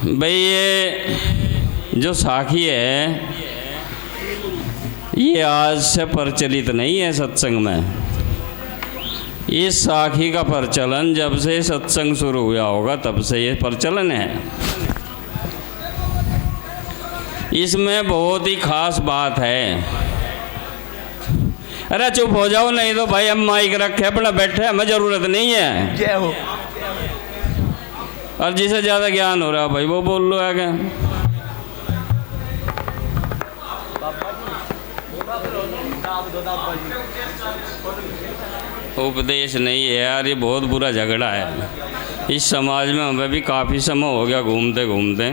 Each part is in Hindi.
भाई ये जो साखी है ये आज से प्रचलित नहीं है सत्संग में। इस साखी का प्रचलन जब से सत्संग शुरू हुआ होगा तब से ये प्रचलन है। इसमें बहुत ही खास बात है। अरे चुप हो जाओ, नहीं तो भाई हम माइक रखे अपना बैठे, हमें जरूरत नहीं है। जय हो। और जिसे ज़्यादा ज्ञान हो रहा भाई वो बोल लो आगे। उपदेश नहीं है यार, ये बहुत बुरा झगड़ा है इस समाज में। हमें भी काफ़ी समय हो गया घूमते घूमते।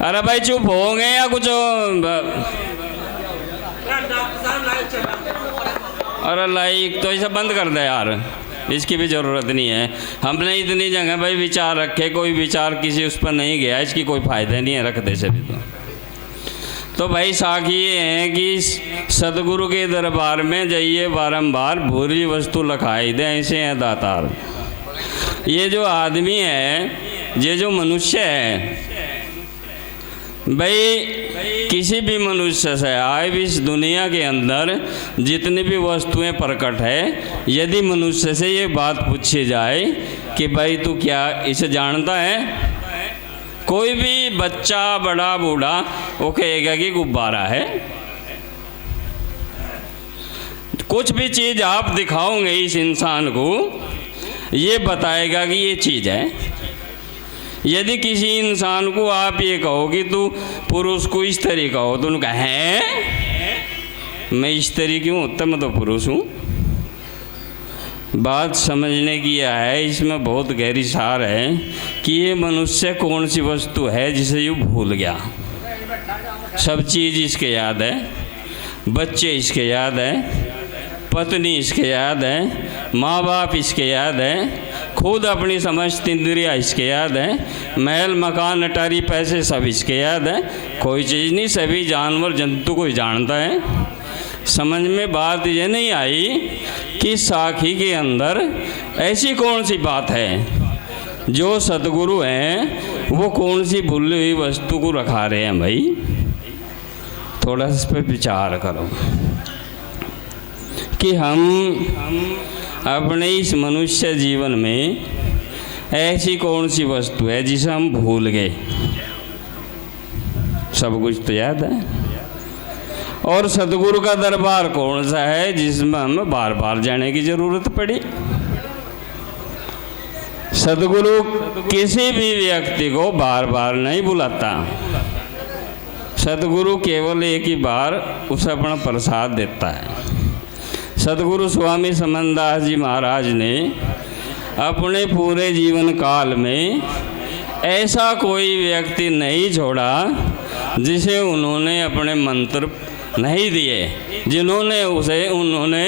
अरे भाई चुप होंगे या कुछ? अरे लाइक तो ऐसा बंद कर दे यार, इसकी भी ज़रूरत नहीं है। हमने इतनी जगह भाई विचार रखे, कोई विचार किसी उस पर नहीं गया, इसकी कोई फ़ायदा नहीं है रखने से भी। तो भाई साखी ये है कि सदगुरु के दरबार में जाइए बारंबार, बुरी वस्तु लखाई दे, ऐसे हैं दातार। ये जो आदमी है, ये जो मनुष्य है भाई, किसी भी मनुष्य से आए भी इस दुनिया के अंदर जितनी भी वस्तुएं प्रकट है, यदि मनुष्य से ये बात पूछी जाए कि भाई तू क्या इसे जानता है, कोई भी बच्चा बड़ा बूढ़ा वो कहेगा कि गुब्बारा है। कुछ भी चीज़ आप दिखाओगे इस इंसान को, ये बताएगा कि ये चीज़ है। यदि किसी इंसान को आप ये कहो कि तू पुरुष को स्त्री कहो, तो उन्होंने कहा है मैं स्त्री क्यों होता, मैं तो पुरुष हूँ। बात समझने की है, इसमें बहुत गहरी सार है कि ये मनुष्य कौन सी वस्तु है जिसे यूँ भूल गया। सब चीज़ इसके याद है, बच्चे इसके याद है, पत्नी इसके याद है, माँ बाप इसके याद है, खुद अपनी समस्त इंद्रियाँ इसके याद है, महल मकान अटारी पैसे सब इसके याद है। कोई चीज़ नहीं, सभी जानवर जंतु को ही जानता है। समझ में बात ये नहीं आई कि साखी के अंदर ऐसी कौन सी बात है जो सतगुरु हैं वो कौन सी भूली हुई वस्तु को रखा रहे हैं। भाई थोड़ा इस पर विचार करो कि हम अपने इस मनुष्य जीवन में ऐसी कौन सी वस्तु है जिसे हम भूल गए। सब कुछ तो याद है। और सतगुरु का दरबार कौन सा है जिसमें हमें बार बार जाने की जरूरत पड़ी। सतगुरु किसी भी व्यक्ति को बार बार नहीं बुलाता। सतगुरु केवल एक ही बार उसे अपना प्रसाद देता है। सतगुरु स्वामी समनदास जी महाराज ने अपने पूरे जीवन काल में ऐसा कोई व्यक्ति नहीं छोड़ा जिसे उन्होंने अपने मंत्र नहीं दिए, जिन्होंने उन्होंने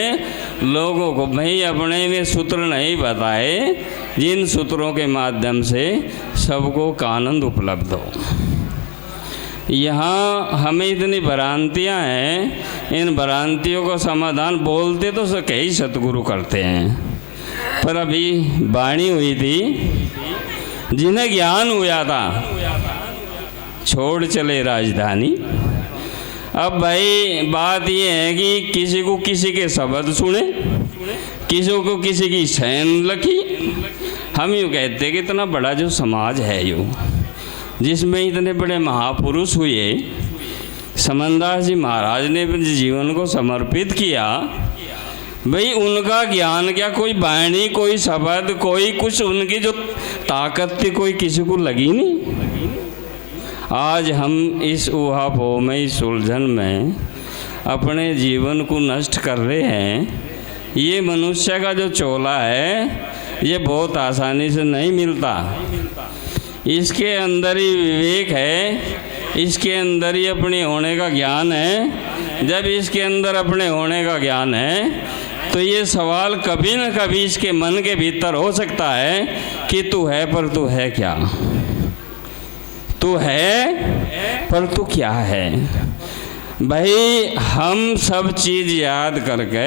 लोगों को भाई अपने वे सूत्र नहीं बताए जिन सूत्रों के माध्यम से सबको का आनंद उपलब्ध हो। यहाँ हमें इतनी भ्रांतियाँ हैं, इन भ्रांतियों का समाधान बोलते तो कई सतगुरु करते हैं, पर अभी वाणी हुई थी जिन्हें ज्ञान हुआ था छोड़ चले राजधानी। अब भाई बात ये है कि किसी को किसी के शब्द सुने, किसी को किसी की सैन लखी। हम यूँ कहते हैं कि इतना बड़ा जो समाज है यूँ, जिसमें इतने बड़े महापुरुष हुए, समनदास जी महाराज ने जीवन को समर्पित किया, भाई उनका ज्ञान क्या कोई वाणी, कोई शब्द, कोई कुछ उनकी जो ताकत थी कोई किसी को लगी नहीं। आज हम इस ऊहापोह में, इस उलझन में अपने जीवन को नष्ट कर रहे हैं। ये मनुष्य का जो चोला है ये बहुत आसानी से नहीं मिलता। इसके अंदर ही विवेक है, इसके अंदर ही अपने होने का ज्ञान है। जब इसके अंदर अपने होने का ज्ञान है तो ये सवाल कभी न कभी इसके मन के भीतर हो सकता है कि तू है पर तू है क्या, तू है पर तू क्या है। भाई हम सब चीज़ याद करके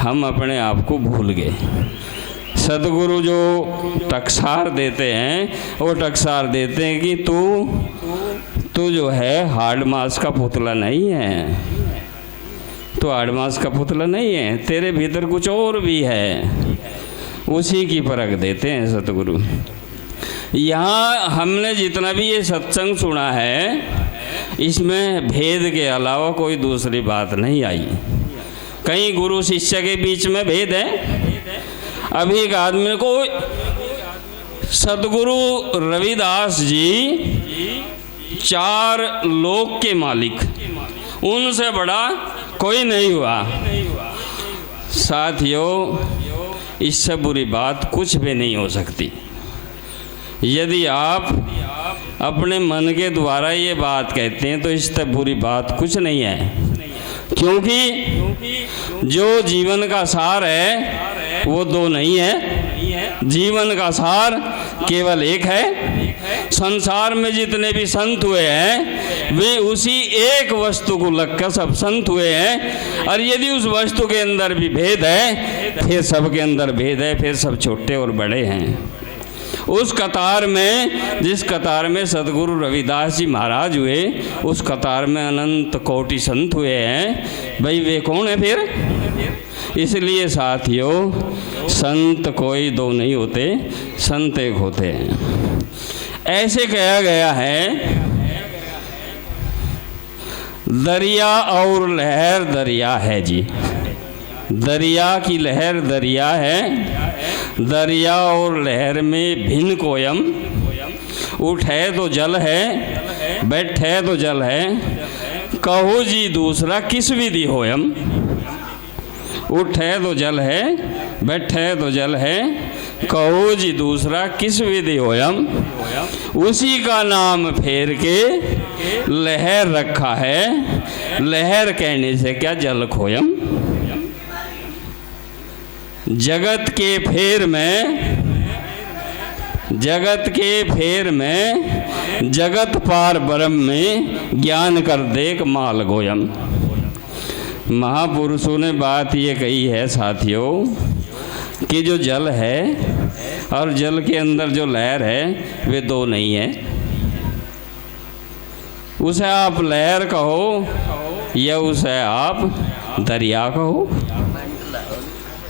हम अपने आप को भूल गए। सतगुरु जो टकसार देते हैं वो टकसार देते हैं कि तू जो है हार्ड मास का पुतला नहीं है, तो हार्ड मास का पुतला नहीं है, तेरे भीतर कुछ और भी है, उसी की परख देते हैं सतगुरु। यहाँ हमने जितना भी ये सत्संग सुना है, इसमें भेद के अलावा कोई दूसरी बात नहीं आई। कहीं गुरु शिष्य के बीच में भेद है? अभी एक आदमी को सतगुरु रविदास जी 4 लोक के मालिक, उनसे बड़ा कोई नहीं हुआ। साथियों, इससे बुरी बात कुछ भी नहीं हो सकती। यदि आप अपने मन के द्वारा ये बात कहते हैं तो इससे बुरी बात कुछ नहीं है, क्योंकि जो जीवन का सार है वो 2 नहीं है, जीवन का सार केवल एक है। संसार में जितने भी संत हुए हैं वे उसी एक वस्तु को लगकर सब संत हुए हैं, और यदि उस वस्तु के अंदर भी भेद है फिर सबके अंदर भेद है, फिर सब छोटे और बड़े हैं। उस कतार में, जिस कतार में सतगुरु रविदास जी महाराज हुए, उस कतार में अनंत कोटि संत हुए हैं। भाई वे कौन है फिर? इसलिए साथियों, संत कोई 2 नहीं होते, संत एक होते हैं। ऐसे कहा गया है, दरिया और लहर दरिया है जी, दरिया की लहर दरिया है, दरिया और लहर में भिन्न कोयम, उठे तो जल है, बैठे तो जल है, कहो जी दूसरा किस विधि होयम। उठे तो जल है, बैठे तो जल है, कहो जी दूसरा किस विधि होयम। उसी का नाम फेर के लहर रखा है, लहर कहने से क्या जल खोयम। जगत के फेर में जगत पार ब्रह्म में ज्ञान कर देख माल गोयम। महापुरुषों ने बात ये कही है साथियों कि जो जल है और जल के अंदर जो लहर है वे 2 नहीं है। उसे आप लहर कहो या उसे आप दरिया कहो।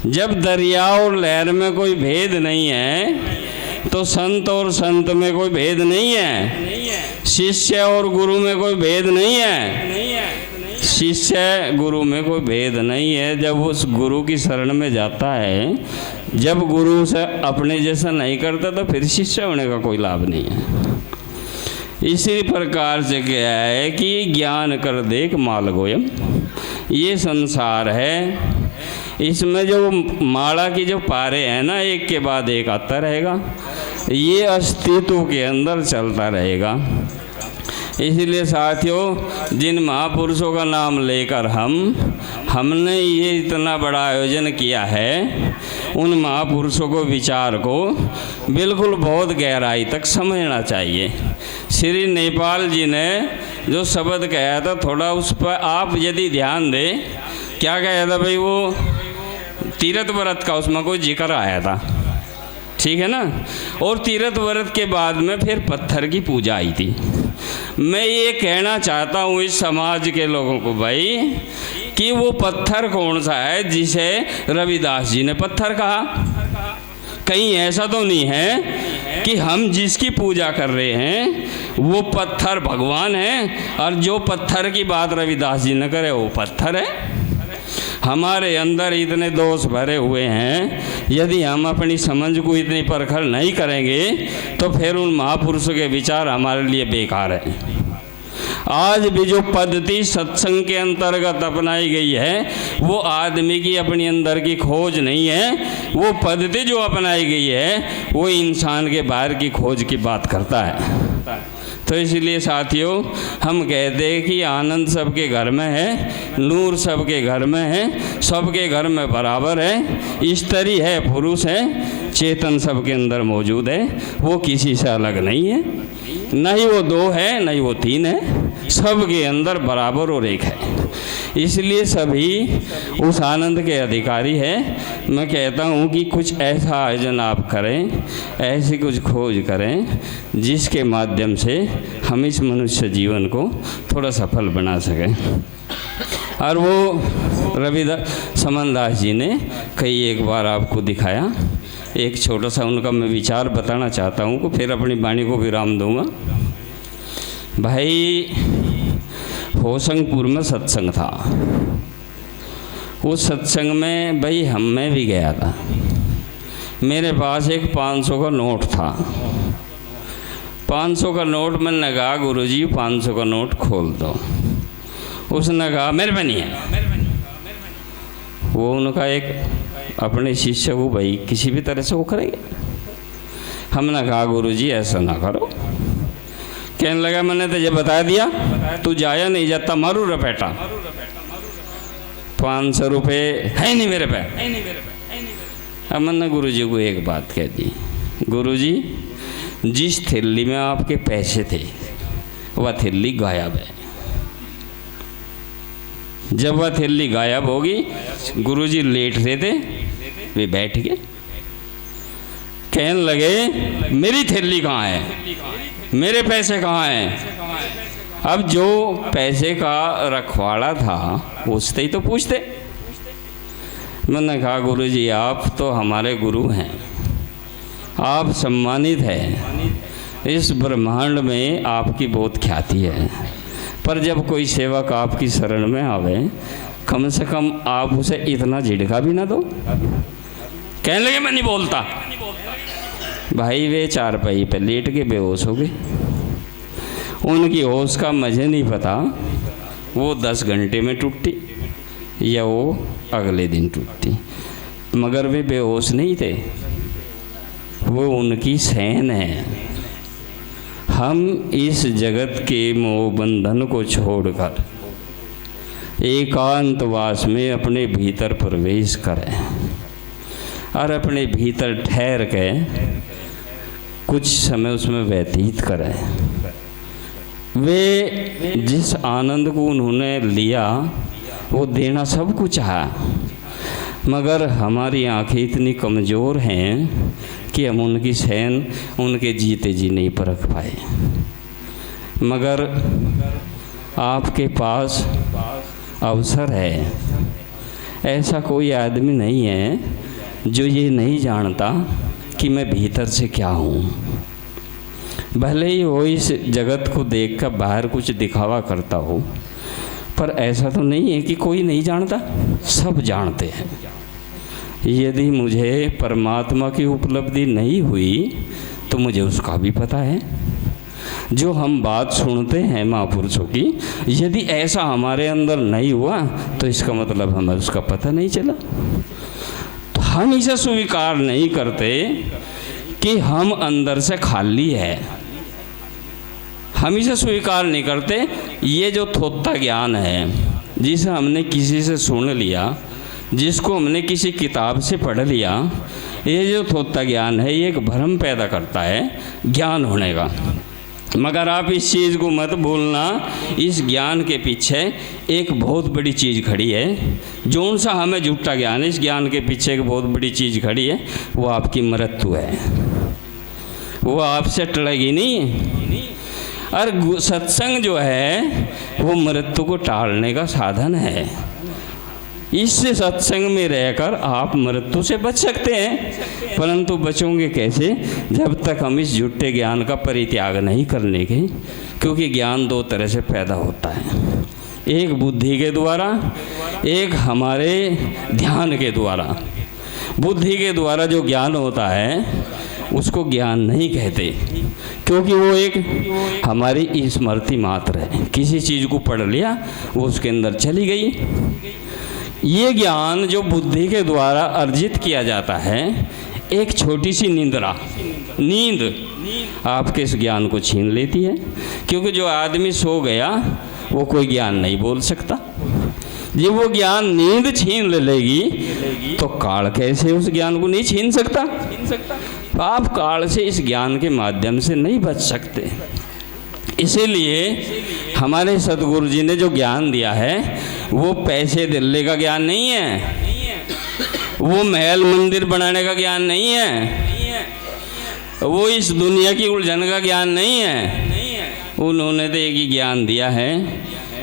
जब दरिया और लहर में कोई भेद नहीं है तो संत और संत में कोई भेद नहीं है, शिष्य और गुरु में कोई भेद नहीं है, शिष्य गुरु में कोई भेद नहीं है। जब उस गुरु की शरण में जाता है, जब गुरु से अपने जैसा नहीं करता तो फिर शिष्य होने का कोई लाभ नहीं है। इसी प्रकार से क्या है कि ज्ञान कर देख माल गोयम। ये संसार है, इसमें जो माला की जो पारे हैं ना, एक के बाद एक आता रहेगा, ये अस्तित्व के अंदर चलता रहेगा। इसलिए साथियों, जिन महापुरुषों का नाम लेकर हमने ये इतना बड़ा आयोजन किया है, उन महापुरुषों को विचार को बिल्कुल बहुत गहराई तक समझना चाहिए। श्री नेपाल जी ने जो शब्द कहा था, थोड़ा उस पर आप यदि ध्यान दें, क्या कहा था भाई? वो तीर्थ व्रत का उसमें कोई जिक्र आया था, ठीक है ना। और तीर्थ व्रत के बाद में फिर पत्थर की पूजा आई थी। मैं ये कहना चाहता हूँ इस समाज के लोगों को भाई कि वो पत्थर कौन सा है जिसे रविदास जी ने पत्थर कहा। कहीं ऐसा तो नहीं है कि हम जिसकी पूजा कर रहे हैं वो पत्थर भगवान है और जो पत्थर की बात रविदास जी ने करे वो पत्थर है। हमारे अंदर इतने दोष भरे हुए हैं, यदि हम अपनी समझ को इतनी परखर नहीं करेंगे तो फिर उन महापुरुषों के विचार हमारे लिए बेकार है। आज भी जो पद्धति सत्संग के अंतर्गत अपनाई गई है वो आदमी की अपनी अंदर की खोज नहीं है, वो पद्धति जो अपनाई गई है वो इंसान के बाहर की खोज की बात करता है। तो इसलिए साथियों, हम कहते हैं कि आनंद सबके घर में है, नूर सबके घर में है, सबके घर में बराबर है, स्त्री है पुरुष है, चेतन सबके अंदर मौजूद है, वो किसी से अलग नहीं है, नहीं वो 2 है नहीं वो 3 है, सबके अंदर बराबर और एक है। इसलिए सभी उस आनंद के अधिकारी हैं। मैं कहता हूँ कि कुछ ऐसा आयोजन आप करें, ऐसी कुछ खोज करें जिसके माध्यम से हम इस मनुष्य जीवन को थोड़ा सफल बना सकें। और वो रविदास समनदास जी ने कई एक बार आपको दिखाया। एक छोटा सा उनका मैं विचार बताना चाहता हूँ को फिर अपनी वाणी को विराम दूंगा। भाई होशंगपुर में सत्संग था। उस सत्संग में भाई मैं भी गया था। मेरे पास एक 500 का नोट था। 500 का नोट मैंने कहा गुरुजी 500 का नोट खोल दो। उसने कहा मेरे पे नहीं है। वो उनका एक अपने शिष्य को भाई किसी भी तरह से वो करेंगे। हमने कहा गुरुजी ऐसा ना करो। कहने लगा मैंने तुझे बता दिया, तू जाया नहीं जाता मारू रपेटा। 500 रुपये है नहीं मेरे पे। अब मैंने गुरुजी को एक बात कह दी, गुरुजी जिस थैली में आपके पैसे थे वह थैली गायब है। जब वह थैली गायब होगी, गुरुजी लेट रहे थे, वे बैठ गए। कहने लगे मेरी थैली कहाँ है, मेरे पैसे कहाँ हैं। अब जो पैसे का रखवाड़ा था उससे ही तो पूछते। मैंने कहा गुरुजी आप तो हमारे गुरु हैं, आप सम्मानित हैं, इस ब्रह्मांड में आपकी बहुत ख्याति है, पर जब कोई सेवक आपकी शरण में आवे कम से कम आप उसे इतना झिड़का भी ना दो। कहने लगे मैं नहीं बोलता। भाई वे चारपाई पे लेट के बेहोश हो गए। उनकी होश का मुझे नहीं पता वो 10 घंटे में टूटी या वो अगले दिन टूटी, मगर वे बेहोश नहीं थे, वो उनकी सहन है। हम इस जगत के मोह बंधन को छोड़कर एकांतवास में अपने भीतर प्रवेश करें और अपने भीतर ठहर के कुछ समय उसमें व्यतीत करें। वे जिस आनंद को उन्होंने लिया वो देना सब कुछ है, मगर हमारी आंखें इतनी कमज़ोर हैं कि हम उनकी सहन उनके जीते जी नहीं परख पाए। मगर आपके पास अवसर है। ऐसा कोई आदमी नहीं है जो ये नहीं जानता कि मैं भीतर से क्या हूँ। भले ही वो इस जगत को देखकर बाहर कुछ दिखावा करता हो, पर ऐसा तो नहीं है कि कोई नहीं जानता, सब जानते हैं। यदि मुझे परमात्मा की उपलब्धि नहीं हुई तो मुझे उसका भी पता है। जो हम बात सुनते हैं महापुरुषों की, यदि ऐसा हमारे अंदर नहीं हुआ तो इसका मतलब हमें उसका पता नहीं चला। तो हम इसे स्वीकार नहीं करते कि हम अंदर से खाली है। हम इसे स्वीकार नहीं करते। ये जो थोथा ज्ञान है जिसे हमने किसी से सुन लिया, जिसको हमने किसी किताब से पढ़ लिया, ये जो थोथा ज्ञान है ये एक भ्रम पैदा करता है ज्ञान होने का। मगर आप इस चीज़ को मत भूलना, इस ज्ञान के पीछे एक बहुत बड़ी चीज़ खड़ी है। जौन सा हमें झूठा ज्ञान है, इस ज्ञान के पीछे एक बहुत बड़ी चीज़ खड़ी है, वो आपकी मृत्यु है। वो आपसे टलेगी नहीं। और सत्संग जो है वो मृत्यु को टालने का साधन है। इससे सत्संग में रहकर आप मृत्यु से बच सकते हैं, परंतु बचोगे कैसे जब तक हम इस झूठे ज्ञान का परित्याग नहीं करने के। क्योंकि ज्ञान दो तरह से पैदा होता है, एक बुद्धि के द्वारा, एक हमारे ध्यान के द्वारा। बुद्धि के द्वारा जो ज्ञान होता है उसको ज्ञान नहीं कहते, क्योंकि वो एक हमारी स्मृति मात्र है। किसी चीज़ को पढ़ लिया वो उसके अंदर चली गई। ये ज्ञान जो बुद्धि के द्वारा अर्जित किया जाता है, एक छोटी सी नींद आपके इस ज्ञान को छीन लेती है। क्योंकि जो आदमी सो गया वो कोई ज्ञान नहीं बोल सकता। ये वो ज्ञान नींद छीन लेगी तो काल कैसे उस ज्ञान को नहीं छीन सकता। आप काल से इस ज्ञान के माध्यम से नहीं बच सकते। इसीलिए हमारे सतगुरु जी ने जो ज्ञान दिया है वो पैसे दिल्ली का ज्ञान नहीं है, वो महल मंदिर बनाने का ज्ञान नहीं है, वो इस दुनिया की उलझन का ज्ञान नहीं है। उन्होंने तो एक ही ज्ञान दिया है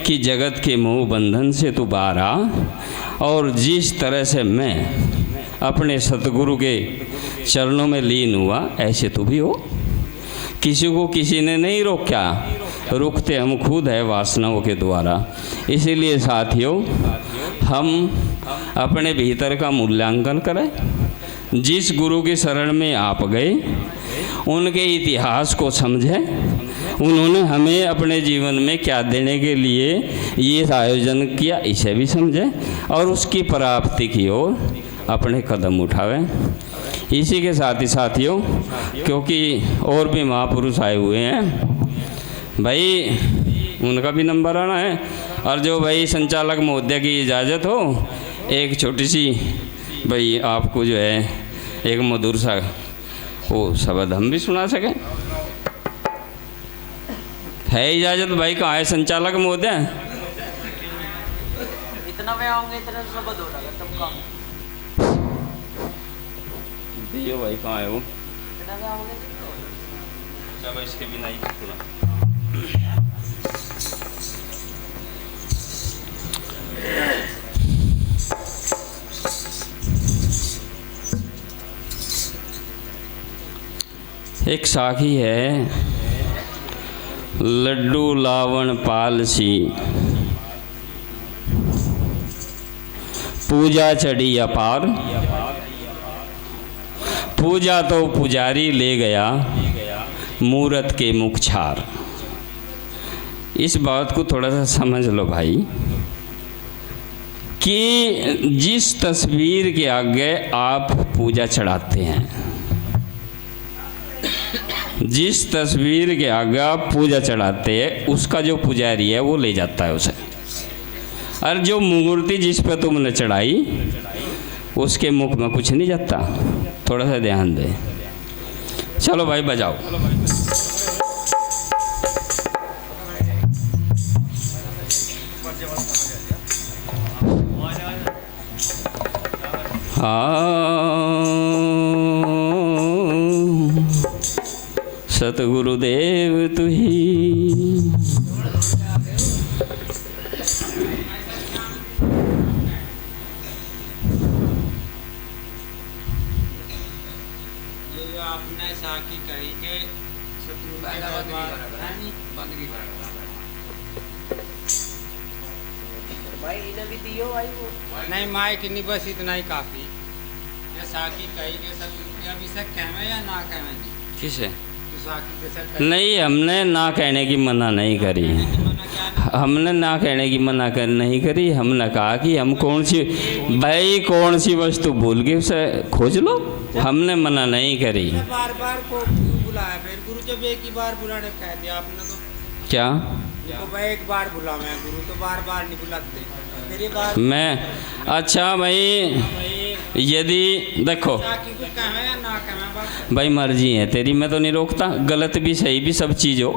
कि जगत के मोह बंधन से तू बाहर आ, और जिस तरह से मैं अपने सतगुरु के चरणों में लीन हुआ ऐसे तू भी हो। किसी को किसी ने नहीं रोका, रुकते हम खुद है वासनाओं के द्वारा। इसीलिए साथियों, हम अपने भीतर का मूल्यांकन करें। जिस गुरु की शरण में आप गए उनके इतिहास को समझें, उन्होंने हमें अपने जीवन में क्या देने के लिए ये आयोजन किया इसे भी समझें, और उसकी प्राप्ति की ओर अपने कदम उठावें। इसी के साथ ही साथियों, क्योंकि और भी महापुरुष आए हुए हैं भाई, उनका भी नंबर आना है, और जो भाई संचालक महोदय की इजाज़त हो, एक छोटी सी भाई आपको जो है एक मधुर सा वो शब्द हम भी सुना सकें। है इजाज़त भाई? कहाँ है संचालक महोदय? इतना में आऊंगे इतना शब्द हो रहा है तुम काम दियो भाई, कहाँ है वो? इतना में आऊंगे जब इसके बिना ही सुना। एक साखी है, लड्डू लावण पाल सी पूजा चढ़ी अपार, पूजा तो पुजारी ले गया मूरत के मुख छार। इस बात को थोड़ा सा समझ लो भाई, कि जिस तस्वीर के आगे आप पूजा चढ़ाते हैं, जिस तस्वीर के आगे आप पूजा चढ़ाते हैं, उसका जो पुजारी है वो ले जाता है उसे, और जो मूर्ति जिस पर तुमने चढ़ाई उसके मुख में कुछ नहीं जाता। थोड़ा सा ध्यान दे। चलो भाई बजाओ। सतगुरुदेव तू ही, आपने साकी कही के भाई इन्हें भी दियो भाई वो नहीं माइक नहीं, बस इतना ही काफी। ये साकी कही के सतगुरु अभी से कहवे या ना कहवे जी? किसे? साकी के साथ नहीं, हमने ना कहने की मना नहीं करी, हमने ना कहने की मना कर नहीं करी। हमने कहा कि हम कौन सी भाई कौन सी वस्तु भूल गए उसे खोज लो, हमने मना नहीं करी। बार बार को क्यों बुलाया? फिर गुरु जब एक ही बार बुलाने कह दिया आपने तो क्या? देखो भाई एक बार बुला, मैं गुरु तो बार बार नहीं बुलाते। मेरी बात मैं अच्छा भाई, यदि देखो साकी कुछ कहवे या ना कहवे बस भाई मर्जी है तेरी, मैं तो नहीं रोकता। गलत भी सही भी सब चीज़ हो,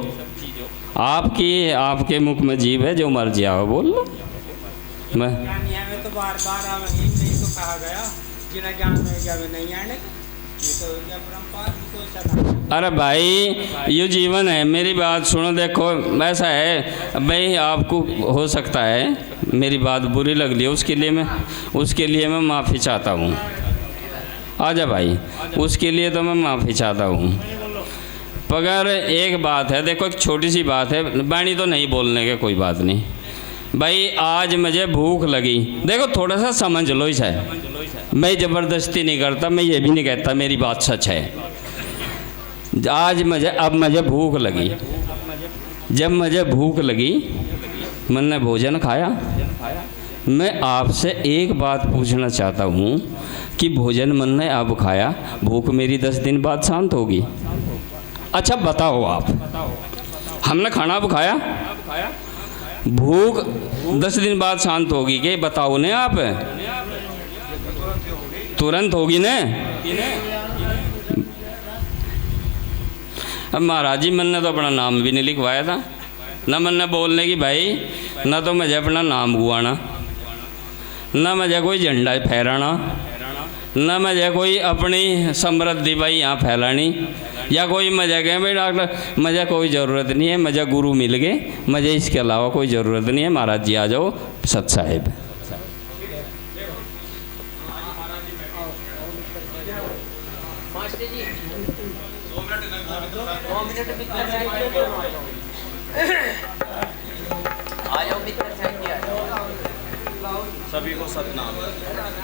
आपकी आपके मुख में जीव है, जो मर्जी आओ बोल लो। मैं ज्ञानी है, मैं तो बार बार आवे नहीं तो कहा गया, जिन्हें ज्ञान में जावे नहीं आने का। ये तो क्या परंपरा तो चला। अरे भाई ये जीवन है, मेरी बात सुनो। देखो ऐसा है भाई, आपको हो सकता है मेरी बात बुरी लग ली, उसके लिए मैं माफ़ी चाहता हूँ। आजा भाई, उसके लिए तो मैं माफ़ी चाहता हूँ। मगर एक बात है, देखो एक छोटी सी बात है, बाणी तो नहीं बोलने के कोई बात नहीं भाई। आज मुझे भूख लगी, देखो थोड़ा सा समझ लो इसे, मैं ज़बरदस्ती नहीं करता, मैं ये भी नहीं कहता मेरी बात सच है। आज मुझे भूख लगी, जब मुझे भूख लगी मैंने भोजन खाया। मैं आपसे एक बात पूछना चाहता हूँ कि भोजन मैंने अब खाया, भूख मेरी 10 दिन बाद शांत होगी? अच्छा बताओ आप, हमने खाना अब खाया, भूख 10 दिन बाद शांत होगी क्या? बताओ ने आप, तुरंत होगी ने? अब महाराज जी मैंने तो अपना नाम भी नहीं लिखवाया था, न मैंने बोलने की भाई, न तो मुझे अपना नाम गुआना, न मुझे कोई झंडा फहराना, न मुझे कोई अपनी समृद्धि भाई यहाँ फैलानी, या कोई मज़ा कहें भाई डॉक्टर मुझे कोई ज़रूरत नहीं है, मुझे गुरु मिल गए, मुझे इसके अलावा कोई ज़रूरत नहीं है। महाराज जी आ जाओ सत साहिब। मास्टर जी 2 मिनट मित्र साहब आ जाओ, मित्र साहब जी आ जाओ। सभी को सतनाम।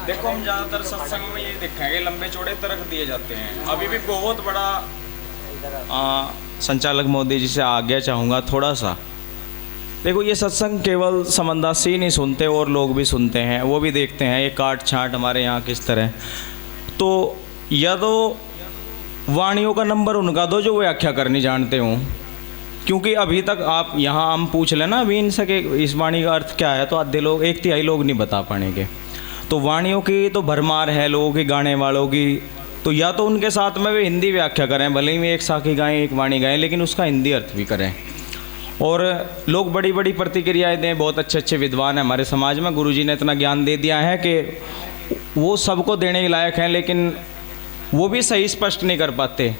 देखो हम ज़्यादातर सत्संग में ये देखेंगे लंबे चौड़े तर्क दिए जाते हैं। अभी भी बहुत बड़ा संचालक मोदी जी से आज्ञा चाहूँगा थोड़ा सा। देखो ये सत्संग केवल समंदासी नहीं सुनते और लोग भी सुनते हैं, वो भी देखते हैं ये काट छाट हमारे यहाँ किस तरह। तो या तो वाणियों का नंबर उनका दो जो व्याख्या करनी जानते हों, क्योंकि अभी तक आप यहाँ हम पूछ लेना अभी इनसे कि इस वाणी का अर्थ क्या है, तो आधे लोग 1/3 लोग नहीं बता पाएंगे। तो वाणियों की तो भरमार है, लोगों की गाने वालों की। तो या तो उनके साथ में वे हिंदी व्याख्या करें, भले ही एक साखी गाएं एक वाणी गाएं, लेकिन उसका हिंदी अर्थ भी करें। और लोग बड़ी बड़ी प्रतिक्रियाएं दें, बहुत अच्छे अच्छे विद्वान हैं हमारे समाज में, गुरुजी ने इतना ज्ञान दे दिया है कि वो सबको देने के लायक हैं, लेकिन वो भी सही स्पष्ट नहीं कर पाते।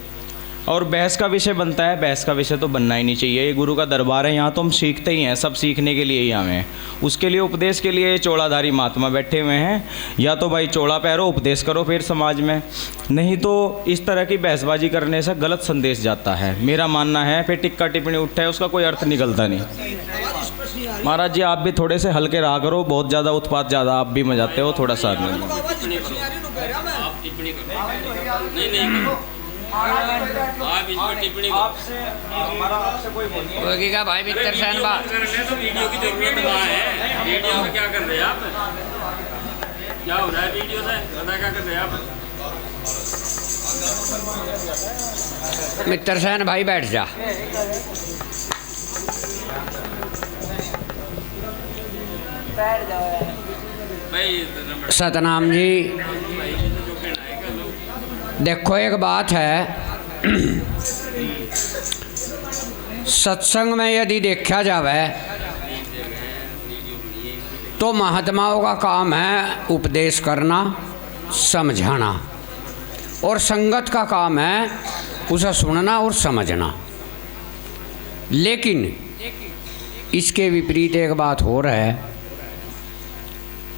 और बहस का विषय बनता है, बहस का विषय तो बनना ही नहीं चाहिए। ये गुरु का दरबार है, यहाँ तो हम सीखते ही हैं, सब सीखने के लिए ही आए हैं। उसके लिए उपदेश के लिए चौड़ाधारी महात्मा बैठे हुए हैं। या तो भाई चौड़ा पैरो उपदेश करो फिर समाज में, नहीं तो इस तरह की बहसबाजी करने से गलत संदेश जाता है, मेरा मानना है। फिर टिक्का टिप्पणी उठे उसका कोई अर्थ निकलता नहीं। महाराज जी आप भी थोड़े से हल्के रहा करो, बहुत ज़्यादा उत्पात ज़्यादा आप भी मचाते हो, थोड़ा सा आपसे कोई होगी का भाई मित्र सहन बा तो वीडियो की जरूरत कहाँ है? वीडियो में क्या कर रहे हैं आप? क्या हो रहा है वीडियो से? बता क्या कर रहे हैं आप? मित्र सहन भाई बैठ जा। बैठ जाओ यार। भाई सतनाम जी, देखो एक बात है, सत्संग में यदि देखा जावे तो महात्माओं का काम है उपदेश करना, समझाना, और संगत का काम है उसे सुनना और समझना। लेकिन इसके विपरीत एक बात हो रहा है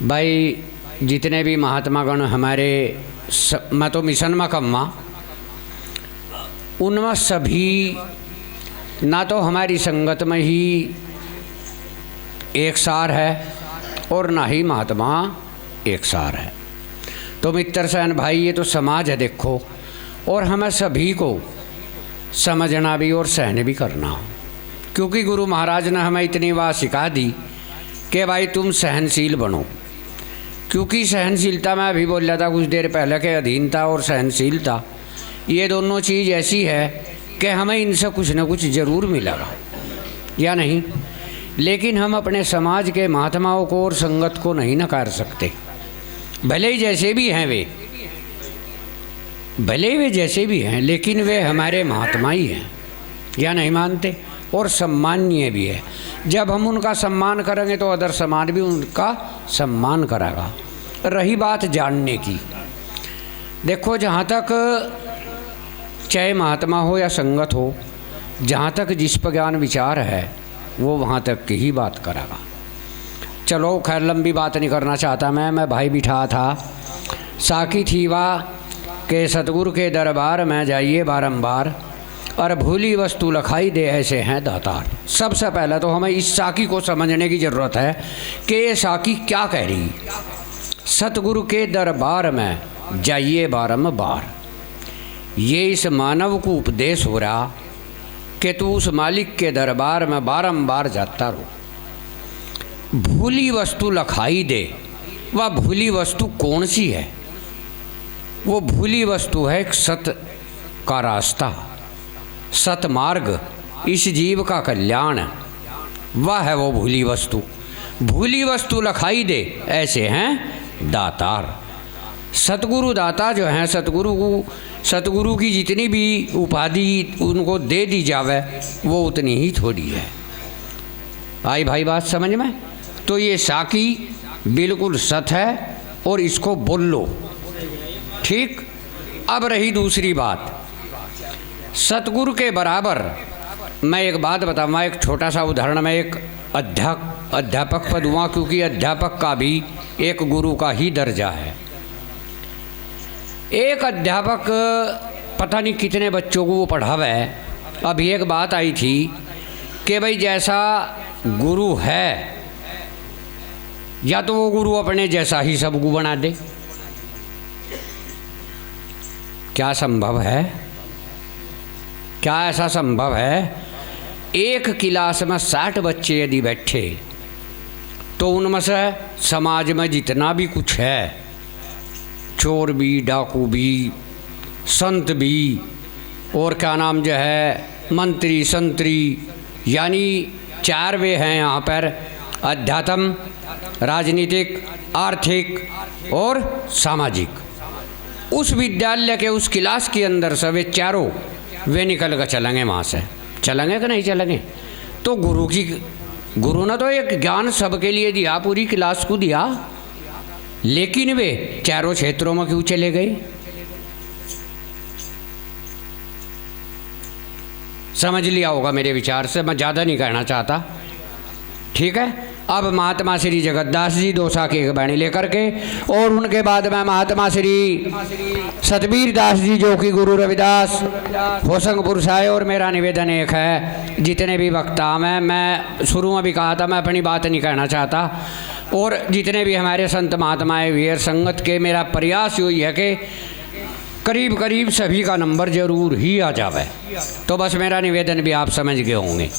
भाई, जितने भी महात्मा गण हमारे मैं तो मिशन में कम्मा, उनमें सभी ना तो हमारी संगत में ही एक सार है और ना ही महात्मा एक सार है। तो मित्र सहन भाई ये तो समाज है देखो, और हमें सभी को समझना भी और सहन भी करना, क्योंकि गुरु महाराज ने हमें इतनी बात सिखा दी कि भाई तुम सहनशील बनो। क्योंकि सहनशीलता मैं अभी बोल रहा था कुछ देर पहले के अधीनता और सहनशीलता ये दोनों चीज़ ऐसी है कि हमें इनसे कुछ न कुछ ज़रूर मिलेगा या नहीं, लेकिन हम अपने समाज के महात्माओं को और संगत को नहीं नकार सकते। भले ही जैसे भी हैं वे, भले ही वे जैसे भी हैं, लेकिन वे हमारे महात्मा ही हैं, या नहीं मानते? और सम्माननीय भी है। जब हम उनका सम्मान करेंगे तो अदर समाज भी उनका सम्मान करेगा। रही बात जानने की, देखो जहाँ तक चाहे महात्मा हो या संगत हो, जहाँ तक जिस पर ज्ञान विचार है वो वहाँ तक की ही बात करेगा। चलो खैर लंबी बात नहीं करना चाहता मैं भाई बिठा था साकी थी वाह के सतगुरु के दरबार में जाइए बारंबार, और भूली वस्तु लखाई दे ऐसे हैं दातार। सबसे पहले तो हमें इस साकी को समझने की ज़रूरत है कि ये साकी क्या कह रही। सतगुरु के दरबार में जाइए बारंबार, ये इस मानव को उपदेश हो रहा कि तू उस मालिक के दरबार में बारंबार जाता रहो। भूली वस्तु लखाई दे, वह भूली वस्तु कौन सी है? वो भूली वस्तु है एक सत का रास्ता, सतमार्ग, इस जीव का कल्याण, वह है वो भूली वस्तु। भूली वस्तु लखाई दे ऐसे हैं दातार। सतगुरु दाता जो हैं, सतगुरु की जितनी भी उपाधि उनको दे दी जावे वो उतनी ही थोड़ी है। आई भाई बात समझ में? तो ये साकी बिल्कुल सत है और इसको बोल लो, ठीक। अब रही दूसरी बात, सतगुरु के बराबर मैं एक बात बताऊँगा, एक छोटा सा उदाहरण। मैं एक अध्यापक पद हुआ, क्योंकि अध्यापक का भी एक गुरु का ही दर्जा है। एक अध्यापक पता नहीं कितने बच्चों को वो पढ़ावे। अभी एक बात आई थी कि भाई जैसा गुरु है या तो वो गुरु अपने जैसा ही सबको बना दे। क्या संभव है? क्या ऐसा संभव है? एक क्लास में 60 बच्चे यदि बैठे तो उनमें से समाज में जितना भी कुछ है, चोर भी, डाकू भी, संत भी, और क्या नाम जो है मंत्री संतरी, यानी 4 वे हैं यहाँ पर, अध्यात्म, राजनीतिक, आर्थिक और सामाजिक। उस विद्यालय के उस क्लास के अंदर से वे चारों वे निकल कर चलेंगे, वहाँ से चलेंगे कि नहीं चलेंगे? तो गुरु ने तो एक ज्ञान सबके लिए दिया, पूरी क्लास को दिया, लेकिन वे चारों क्षेत्रों में क्यों चले गए? समझ लिया होगा मेरे विचार से, मैं ज़्यादा नहीं कहना चाहता, ठीक है। अब महात्मा श्री जगतदास जी दोसा की एक बाणी लेकर के, और उनके बाद में महात्मा श्री सतबीर दास जी जो कि गुरु रविदास होशंगपुर से आए। और मेरा निवेदन एक है, जितने भी वक्ता में, मैं शुरू में भी कहा था, मैं अपनी बात नहीं कहना चाहता, और जितने भी हमारे संत महात्माएं वीर संगत के, मेरा प्रयास यही है कि करीब करीब सभी का नंबर जरूर ही आ जावे। तो बस मेरा निवेदन भी आप समझ गए होंगे।